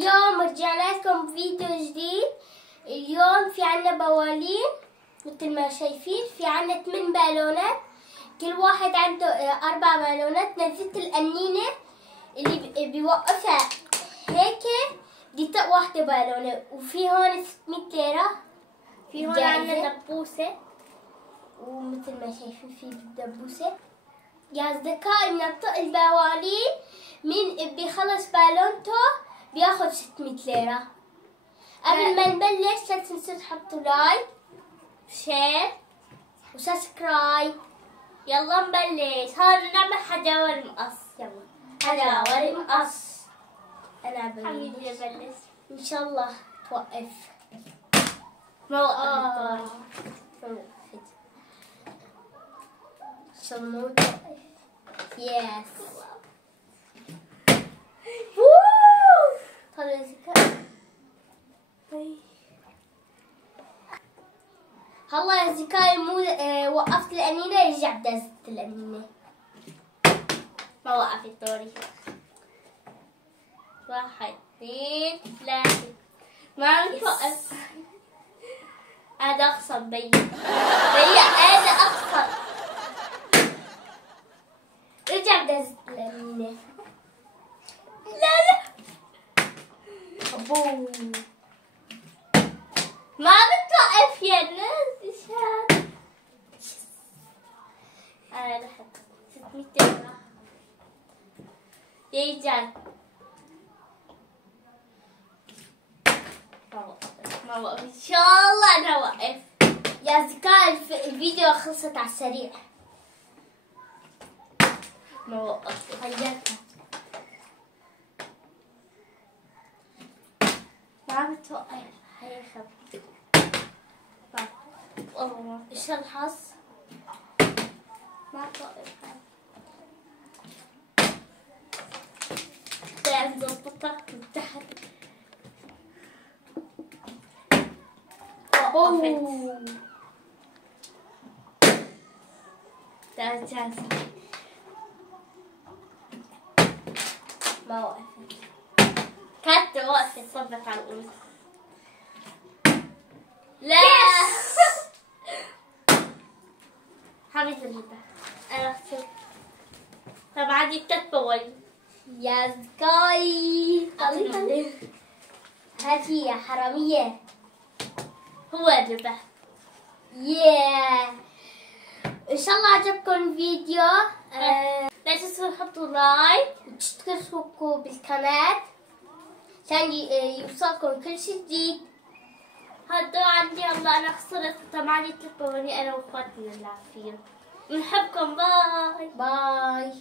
اليوم رجعنا لكم بفيديو جديد. اليوم في عنا بوالين مثل ما شايفين، في عنا 8 بالونات، كل واحد عنده 4 بالونات. نزلت القنينة اللي بيوقفها هيك دي واحدة بالونة، وفي هون 600 ليرة. في هون عنا دبوسة، ومثل ما شايفين في الدبوسة. يا أصدقائي بنطق البوالين، مين بيخلص بالونته بياخد 600 ليرة. قبل ما نبلش لا تنسوا تحطوا لايك شير وسبسكرايب. يلا نبلش. هون نعمل حجاور مقص. يلا حجاور مقص. أنا ببلش إن شاء الله. توقف. ما وقفت. إن شاء الله ما توقف. يس. طلع الذكاء. هلا يا أصدقائي، مو وقفت القنينة، رجع دزت القنينة. ما وقفت دوري. 1 2 3. ما بتوقف. هذا أقصر بي هذا أقصر. رجع دزت القنينة. لا أبوه. ما بتوقف يا ناس. ايش هذا؟ انا لحد 600 ليرة. يجان ما وقف. ان شاء الله انا وقف. يا أصدقائي الفيديو خلصت على السريع. ما وقف. غيرتها. ما بتوقف. هي خبط. والله ايش الحظ. ما توقف. تعال ظبطها من تحت. وقفت. تعال جاهزة. ما وقفت. كانت وقفت. صبت على الأرض. لا حبيت الربح. انا خسرت. طب عندي 3 بوالين. يا أصدقائي هاتي يا حرامية. هو الربح. ان شاء الله عجبكم الفيديو. لا تنسوا تحطوا لايك وتشتركوا بالقناة عشان يوصلكم كل شيء جديد. هذا عندي. والله انا خسرت. طبعا 3 بوالين انا واخواتي نلعب فيهم. بنحبكم. باي باي.